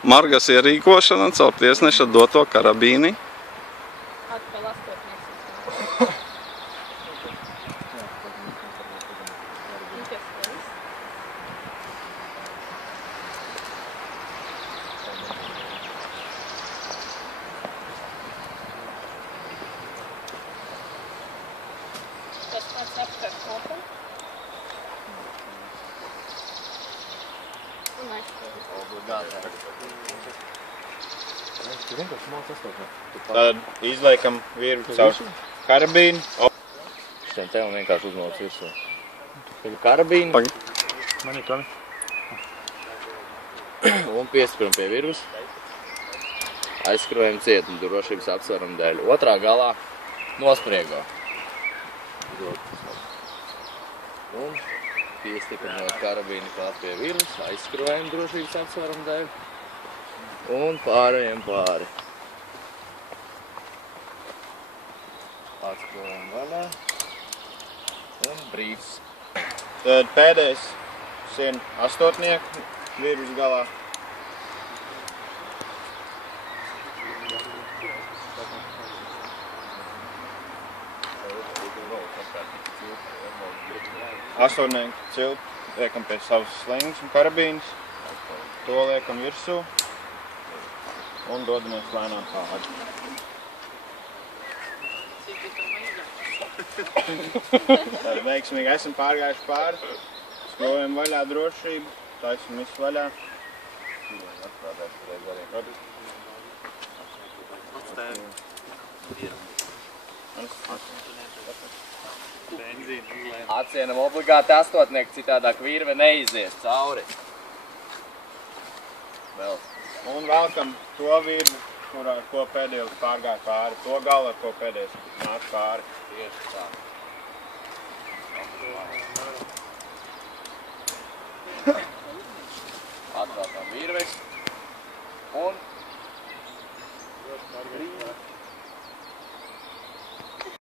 Margas ierīkošana caur tiesneša doto karabīni. Atkal astotnieks. Tas pats aptver kopā. Un aizstāv. Obligāti. Tad izliekam virvi caur karabīnu. Šiem te un vienkārši uzmauc virsū. Karabīnu. Man ir Toni. Un piespieram pie virvas. Aizskrojam cietumu drošības apsvaram dēļ. Otrā galā nospriego. Un piestiprinot karabīnu klāt pie virvas. Aizskrojam drošības apsvaram dēļ. Un pārējiem pāri. Atskrojam vaļā. Un brīvs. Tad pēdējais sien astotnieku virvas galā. Astotnieku cilpu liekam pie savas slingas un karabīnas. To liekam virsū. Un dodamies lēnām pāri. Tad veiksmīgi esam pārgājuši pāri. Skrojam vaļā drošību. Taisim visu vaļā. Atsienam obligāti astotnieku, citādāk virve neizies cauri. Vēl. Un velkam to virvi, ko pēdējais pārgāja pāri. To galu, ar ko pēdējais nāk pāri. Tieši tā. Atvēlkam virves un